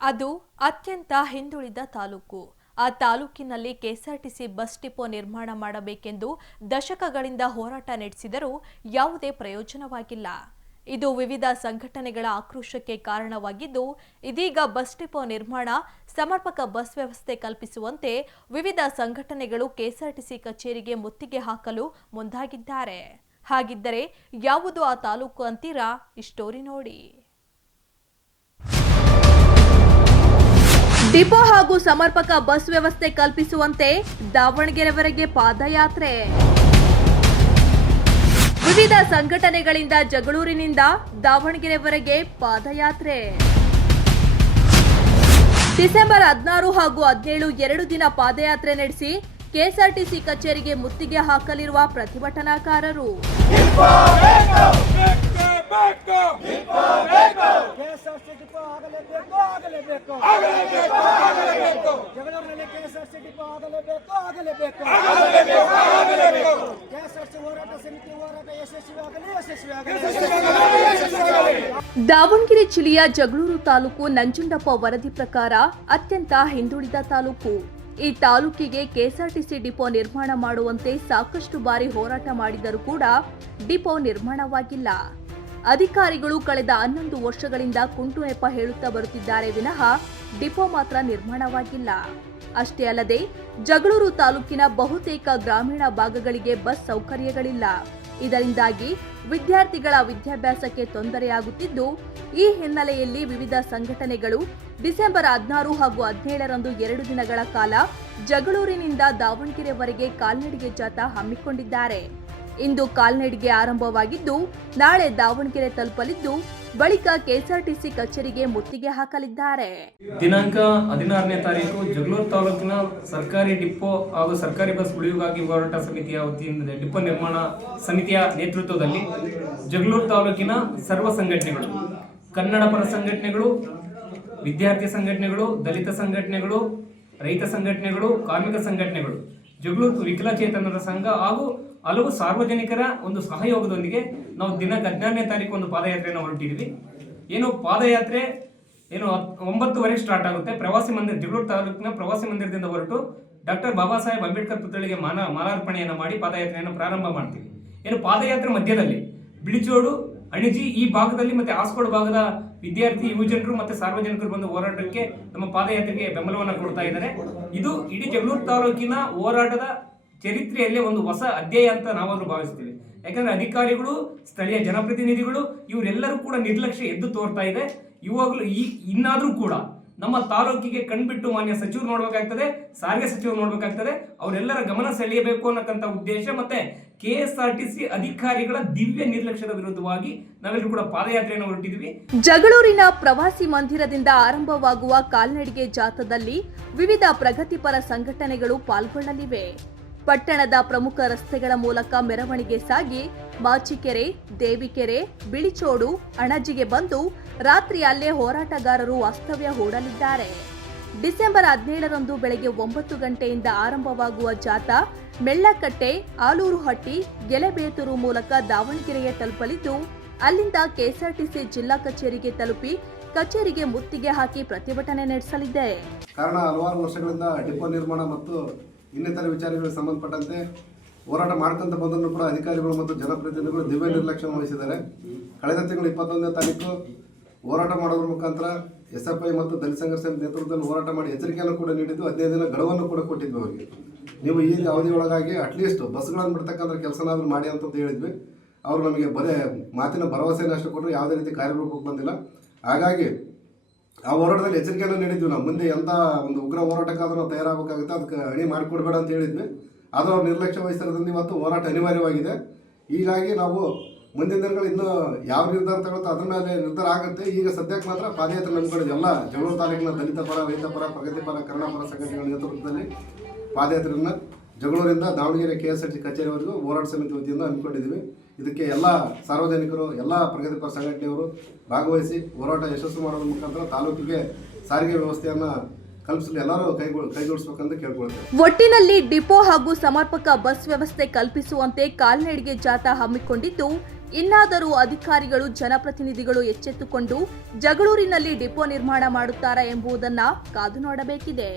ಅದು ಅತ್ಯಂತ ಹಿಂದುಳಿದ ತಾಲೂಕು. ಆ ತಾಲೂಕಿನಲ್ಲಿ ಕೆಎಸ್ಆರ್ಟಿಸಿ ಬಸ್ ಡಿಪೋ ನಿರ್ಮಾಣ ಮಾಡಬೇಕೆಂದು ದಶಕಗಳಿಂದ ಹೋರಾಟ ನಡೆಸಿದರೂ ಯಾವುದೇ ಪ್ರಯೋಜನವಾಗಿಲ್ಲ. ಇದು ವಿವಿಧ ಸಂಘಟನೆಗಳ ಆಕ್ರೋಶಕ್ಕೆ ಕಾರಣವಾಗಿದ್ದು, ಇದೀಗ ಬಸ್ ಡಿಪೋ ನಿರ್ಮಾಣ, ಸಮರ್ಪಕ ಬಸ್ ವ್ಯವಸ್ಥೆ ಕಲ್ಪಿಸುವಂತೆ ವಿವಿಧ ಸಂಘಟನೆಗಳು ಕೆಎಸ್ಆರ್ಟಿಸಿ ಕಚೇರಿಗೆ ಮುತ್ತಿಗೆ ಹಾಕಲು ಮುಂದಾಗಿದ್ದಾರೆ. ಹಾಗಿದ್ದರೆ, ಯಾವುದು ಆ ತಾಲೂಕು ಅಂತೀರಾ? ಈ ಸ್ಟೋರಿ ನೋಡಿ. ಡಿಪೋ ಹಾಗೂ ಸಮರ್ಪಕ ಬಸ್ ವ್ಯವಸ್ಥೆ ಕಲ್ಪಿಸುವಂತೆ ದಾವಣಗೆರೆವರೆಗೆ ಪಾದಯಾತ್ರೆ. ವಿವಿಧ ಸಂಘಟನೆಗಳಿಂದ ಜಗಳೂರಿನಿಂದ ದಾವಣಗೆರೆವರೆಗೆ ಪಾದಯಾತ್ರೆ. ಡಿಸೆಂಬರ್ ಹದಿನಾರು ಹಾಗೂ ಹದಿನೇಳು ಎರಡು ದಿನ ಪಾದಯಾತ್ರೆ ನಡೆಸಿ ಕೆಎಸ್ಆರ್ಟಿಸಿ ಕಚೇರಿಗೆ ಮುತ್ತಿಗೆ ಹಾಕಲಿರುವ ಪ್ರತಿಭಟನಾಕಾರರು. ಕೆಎಸ್ಆರ್ಸಿ ಡಿಪೋ ಆಗಲೇಬೇಕು ಆಗಲೇಬೇಕು. ಆಗಲೇಬೇಕು ಆಗಲೇಬೇಕು. ಜಗಳೂರಿನಲ್ಲಿ ಕೆಎಸ್ಆರ್ಸಿ ಡಿಪೋ ಆಗಲೇಬೇಕು ಆಗಲೇಬೇಕು. ಆಗಲೇಬೇಕು ಕೆಎಸ್ಆರ್ಸಿ ಹೋರಾಟ ಸಮಿತಿ ಹೋರಾಟ ಯಶಸ್ವಿಯಾಗಲಿ ಯಶಸ್ವಿಯಾಗಲಿ. ದಾವಣಗೆರೆ ಜಿಲ್ಲೆಯ ಜಗಳೂರು ತಾಲೂಕು ನಂಜುಂಡಪ್ಪ ವರದಿ ಪ್ರಕಾರ ಅತ್ಯಂತ ಹಿಂದುಳಿದ ತಾಲೂಕು. ಈ ತಾಲೂಕಿಗೆ ಕೆಎಸ್ಆರ್ಟಿಸಿ ಡಿಪೋ ನಿರ್ಮಾಣ ಮಾಡುವಂತೆ ಸಾಕಷ್ಟು ಬಾರಿ ಹೋರಾಟ ಮಾಡಿದರೂ ಕೂಡ ಡಿಪೋ ನಿರ್ಮಾಣವಾಗಿಲ್ಲ. ಅಧಿಕಾರಿಗಳು ಕಳೆದ ಹನ್ನೊಂದು ವರ್ಷಗಳಿಂದ ಕುಂಟು ನೆಪ ಹೇಳುತ್ತಾ ಬರುತ್ತಿದ್ದಾರೆ ವಿನಃ ಡಿಪೋ ಮಾತ್ರ ನಿರ್ಮಾಣವಾಗಿಲ್ಲ. ಅಷ್ಟೇ ಅಲ್ಲದೆ ಜಗಳೂರು ತಾಲೂಕಿನ ಬಹುತೇಕ ಗ್ರಾಮೀಣ ಭಾಗಗಳಿಗೆ ಬಸ್ ಸೌಕರ್ಯಗಳಿಲ್ಲ. ಇದರಿಂದಾಗಿ ವಿದ್ಯಾರ್ಥಿಗಳ ವಿದ್ಯಾಭ್ಯಾಸಕ್ಕೆ ತೊಂದರೆಯಾಗುತ್ತಿದ್ದು, ಈ ಹಿನ್ನೆಲೆಯಲ್ಲಿ ವಿವಿಧ ಸಂಘಟನೆಗಳು ಡಿಸೆಂಬರ್ ಹದಿನಾರು ಹಾಗೂ ಹದಿನೇಳರಂದು ಎರಡು ದಿನಗಳ ಕಾಲ ಜಗಳೂರಿನಿಂದ ದಾವಣಗೆರೆವರೆಗೆ ಕಾಲ್ನಡಿಗೆ ಜಾಥಾ ಹಮ್ಮಿಕೊಂಡಿದ್ದಾರೆ. ಇಂದು ಕಾಲ್ನಡಿಗೆ ಆರಂಭವಾಗಿದ್ದು, ನಾಳೆ ದಾವಣಗೆರೆ ತಲುಪಲಿದ್ದು, ಬಳಿಕ ಕೆಎಸ್ಆರ್ಟಿಸಿ ಕಚೇರಿಗೆ ಮುತ್ತಿಗೆ ಹಾಕಲಿದ್ದಾರೆ. ದಿನಾಂಕ ಹದಿನಾರನೇ ತಾರೀಕು, ಜಗಳೂರು ತಾಲೂಕಿನ ಸರ್ಕಾರಿ ಡಿಪೋ ಹಾಗೂ ಸರ್ಕಾರಿ ಬಸ್ ಉಳಿಯುವಾಗಿ ಹೋರಾಟ ಸಮಿತಿಯ ವತಿಯಿಂದ, ಡಿಪೋ ನಿರ್ಮಾಣ ಸಮಿತಿಯ ನೇತೃತ್ವದಲ್ಲಿ ಜಗಳೂರು ತಾಲೂಕಿನ ಸರ್ವ ಸಂಘಟನೆಗಳು, ಕನ್ನಡ ಪರ ಸಂಘಟನೆಗಳು, ವಿದ್ಯಾರ್ಥಿ ಸಂಘಟನೆಗಳು, ದಲಿತ ಸಂಘಟನೆಗಳು, ರೈತ ಸಂಘಟನೆಗಳು, ಕಾರ್ಮಿಕ ಸಂಘಟನೆಗಳು, ಜಗಳೂರು ವಿಕಲಚೇತನರ ಸಂಘ ಹಾಗೂ ಹಲವು ಸಾರ್ವಜನಿಕರ ಒಂದು ಸಹಯೋಗದೊಂದಿಗೆ ನಾವು ದಿನಾಂಕ ಹದಿನಾರನೇ ತಾರೀಕು ಒಂದು ಪಾದಯಾತ್ರೆಯನ್ನು ಹೊರಟಿದ್ವಿ ಏನು ಪಾದಯಾತ್ರೆ ಏನು ಒಂಬತ್ತುವರೆಗೆ ಸ್ಟಾರ್ಟ್ ಆಗುತ್ತೆ. ಪ್ರವಾಸಿ ಮಂದಿರ ಜಗಳೂರು ತಾಲೂಕಿನ ಪ್ರವಾಸಿ ಮಂದಿರದಿಂದ ಹೊರಟು ಡಾಕ್ಟರ್ ಬಾಬಾ ಸಾಹೇಬ್ ಅಂಬೇಡ್ಕರ್ ಪುತ್ಥಳಿಗೆ ಮಾನ, ಮಾಲಾರ್ಪಣೆಯನ್ನು ಮಾಡಿ ಪಾದಯಾತ್ರೆಯನ್ನು ಪ್ರಾರಂಭ ಮಾಡ್ತೀವಿ. ಏನು ಪಾದಯಾತ್ರೆ ಮಧ್ಯದಲ್ಲಿ ಬಿಳಿಚೋಡು, ಅಣಿಜಿ ಈ ಭಾಗದಲ್ಲಿ ಮತ್ತೆ ಆಸ್ಕೋಡ್ ಭಾಗದ ವಿದ್ಯಾರ್ಥಿ ಯುವಜನರು ಮತ್ತೆ ಸಾರ್ವಜನಿಕರು ಬಂದು ಹೋರಾಟಕ್ಕೆ ನಮ್ಮ ಪಾದಯಾತ್ರೆಗೆ ಬೆಂಬಲವನ್ನು ಕೊಡ್ತಾ ಇದ್ದಾರೆ. ಇದು ಇಡೀ ಜಗಳೂರು ತಾಲೂಕಿನ ಹೋರಾಟದ ಚರಿತ್ರೆಯಲ್ಲೇ ಒಂದು ಹೊಸ ಅಧ್ಯಾಯ ಅಂತ ನಾವಾದರೂ ಭಾವಿಸ್ತೀವಿ. ಯಾಕಂದರೆ ಅಧಿಕಾರಿಗಳು, ಸ್ಥಳೀಯ ಜನಪ್ರತಿನಿಧಿಗಳು ಇವರೆಲ್ಲರೂ ಕೂಡ ನಿರ್ಲಕ್ಷ್ಯ ಎದ್ದು ತೋರ್ತಾ ಇದೆ. ಇವಾಗಲೂ ಈ ಇನ್ನಾದರೂ ಕೂಡ ನಮ್ಮ ತಾಲೂಕಿಗೆ ಕಣ್ಬಿಟ್ಟು ಮಾನ್ಯ ಸಚಿವರು ನೋಡ್ಬೇಕಾಗ್ತದೆ, ಸಾರಿಗೆ ಸಚಿವರು ನೋಡ್ಬೇಕಾಗ್ತದೆ, ಅವರೆಲ್ಲರ ಗಮನ ಸೆಳೆಯಬೇಕು ಅನ್ನಕ್ಕಂಥ ಉದ್ದೇಶ ಮತ್ತೆ K S R T C ಅಧಿಕಾರಿಗಳ ದಿವ್ಯ ನಿರ್ಲಕ್ಷ್ಯದ ವಿರುದ್ಧವಾಗಿ ನಾವೆಲ್ಲರೂ ಕೂಡ ಪಾದಯಾತ್ರೆಯನ್ನು ಹೊರಟಿದ್ವಿ. ಜಗಳೂರಿನ ಪ್ರವಾಸಿ ಮಂದಿರದಿಂದ ಆರಂಭವಾಗುವ ಕಾಲ್ನಡಿಗೆ ಜಾಥಾದಲ್ಲಿ ವಿವಿಧ ಪ್ರಗತಿಪರ ಸಂಘಟನೆಗಳು ಪಾಲ್ಗೊಳ್ಳಲಿವೆ. ಪಟ್ಟಣದ ಪ್ರಮುಖ ರಸ್ತೆಗಳ ಮೂಲಕ ಮೆರವಣಿಗೆ ಸಾಗಿ ಮಾಚಿಕೆರೆ, ದೇವಿಕೆರೆ, ಬಿಳಿಚೋಡು, ಅಣಜಿಗೆ ಬಂದು ರಾತ್ರಿ ಅಲ್ಲೇ ಹೋರಾಟಗಾರರು ವಾಸ್ತವ್ಯ ಹೂಡಲಿದ್ದಾರೆ. ಡಿಸೆಂಬರ್ ಹದಿನೇಳರಂದು ಬೆಳಗ್ಗೆ ಒಂಬತ್ತು ಗಂಟೆಯಿಂದ ಆರಂಭವಾಗುವ ಜಾಥಾ, ಮೆಳ್ಳಕಟ್ಟೆ, ಆಲೂರುಹಟ್ಟಿ, ಗೆಲೆಬೇತೂರು ಮೂಲಕ ದಾವಣಗೆರೆಗೆ ತಲುಪಲಿದ್ದು, ಅಲ್ಲಿಂದ ಕೆಎಸ್ಆರ್ಟಿಸಿ ಜಿಲ್ಲಾ ಕಚೇರಿಗೆ ತಲುಪಿ ಕಚೇರಿಗೆ ಮುತ್ತಿಗೆ ಹಾಕಿ ಪ್ರತಿಭಟನೆ ನಡೆಸಲಿದೆ. ಕಾರಣ ಹಲವಾರು ವರ್ಷಗಳಿಂದ ಡಿಪೋ ನಿರ್ಮಾಣ ಮತ್ತು ಇನ್ನಿತರ ವಿಚಾರಗಳಿಗೆ ಸಂಬಂಧಪಟ್ಟಂತೆ ಹೋರಾಟ ಮಾಡ್ಕೊಂತ ಬಂದರೂ ಕೂಡ ಅಧಿಕಾರಿಗಳು ಮತ್ತು ಜನಪ್ರತಿನಿಧಿಗಳು ದಿವ್ಯ ನಿರ್ಲಕ್ಷ್ಯ ವಹಿಸಿದ್ದಾರೆ. ಕಳೆದ ತಿಂಗಳು ಇಪ್ಪತ್ತೊಂದನೇ ತಾರೀಕು ಹೋರಾಟ ಮಾಡೋದ್ರ ಮುಖಾಂತರ ಎಸ್ ಎಫ್ ಐ ಮತ್ತು ದಲಿತ ಸಂಘರ್ಷ ನೇತೃತ್ವದಲ್ಲಿ ಹೋರಾಟ ಮಾಡಿ ಎಚ್ಚರಿಕೆಯನ್ನು ಕೂಡ ನೀಡಿದ್ದು ಹದಿನೈದು ದಿನ ಗಡುವನ್ನು ಕೂಡ ಕೊಟ್ಟಿದ್ವಿ ಅವರಿಗೆ. ನೀವು ಈ ಅವಧಿಯೊಳಗಾಗಿ ಅಟ್ಲೀಸ್ಟ್ ಬಸ್ಗಳನ್ನು ಬಿಡ್ತಕ್ಕಂಥ ಕೆಲಸನಾದ್ರೂ ಮಾಡಿ ಅಂತಂತ ಹೇಳಿದ್ವಿ. ಅವರು ನಮಗೆ ಬರೇ ಮಾತಿನ ಭರವಸೆಯನ್ನು ಅಷ್ಟು ಕೊಟ್ಟರು, ಯಾವುದೇ ರೀತಿ ಕಾರ್ಯರೂಪಕ್ಕೆ ಬಂದಿಲ್ಲ. ಹಾಗಾಗಿ ಆ ಹೋರಾಟದಲ್ಲಿ ಎಚ್ಚರಿಕೆಯನ್ನು ನೀಡಿದ್ವಿ. ನಾವು ಮುಂದೆ ಎಂಥ ಒಂದು ಉಗ್ರ ಹೋರಾಟಕ್ಕಾದರೂ ತಯಾರಾಗಬೇಕಾಗುತ್ತೆ. ಅದಕ್ಕೆ ಅಣಿ ಮಾಡಿಕೊಡ್ಬೇಡ ಅಂತ ಹೇಳಿದ್ವಿ. ಆದರೂ ಅವ್ರು ನಿರ್ಲಕ್ಷ್ಯ ವಹಿಸಿರೋದ್ರಿಂದ ಇವತ್ತು ಹೋರಾಟ ಅನಿವಾರ್ಯವಾಗಿದೆ. ಹೀಗಾಗಿ ನಾವು ಮುಂದಿನ ದಿನಗಳು ಇನ್ನೂ ಯಾವ ನಿರ್ಧಾರ ತಗೊಳ್ತಾ ಅದ್ರ ಮೇಲೆ ನಿರ್ಧಾರ ಆಗುತ್ತೆ. ಈಗ ಸದ್ಯಕ್ಕೆ ಮಾತ್ರ ಪಾದಯಾತ್ರೆ ನಂಬಿಕೊಳ್ಳೋದು ಎಲ್ಲ ಜಗಳೂರು ತಾಲೂಕಿನ ದಲಿತ ಪರ, ರೈತ ಪರ ಪ್ರಗತಿಪರ ಕನ್ನಡ ಪರ ಸಂಘಟನೆಗಳ ನೇತೃತ್ವದಲ್ಲಿ ಪಾದಯಾತ್ರೆಯನ್ನು ಜಗಳೂರಿಂದ Davanagere K S R T ಕಚೇರಿವರೆಗೂ ಹೋರಾಟ ಸಮಿತಿ ವತಿಯಿಂದ ಹಮ್ಮಿಕೊಂಡಿದ್ದೀವಿ. ಇದಕ್ಕೆ ಎಲ್ಲ ಸಾರ್ವಜನಿಕರು, ಎಲ್ಲ ಪ್ರಗತಿಪರ ಸಂಘಟನೆಯವರು ಭಾಗವಹಿಸಿ ಹೋರಾಟ ಯಶಸ್ಸು ಮಾಡೋದ್ರ ಮುಖಾಂತರ ತಾಲೂಕಿಗೆ ಸಾರಿಗೆ ವ್ಯವಸ್ಥೆಯನ್ನು ಒಟ್ಟಿನಲ್ಲಿ ಡಿಪೋ ಹಾಗೂ ಸಮರ್ಪಕ ಬಸ್ ವ್ಯವಸ್ಥೆ ಕಲ್ಪಿಸುವಂತೆ ಕಾಲ್ನಡಿಗೆ ಜಾಥಾ ಹಮ್ಮಿಕೊಂಡಿದ್ದು, ಇನ್ನಾದರೂ ಅಧಿಕಾರಿಗಳು, ಜನಪ್ರತಿನಿಧಿಗಳು ಎಚ್ಚೆತ್ತುಕೊಂಡು ಜಗಳೂರಿನಲ್ಲಿ ಡಿಪೋ ನಿರ್ಮಾಣ ಮಾಡುತ್ತಾರಾ ಎಂಬುದನ್ನ ಕಾದು ನೋಡಬೇಕಿದೆ.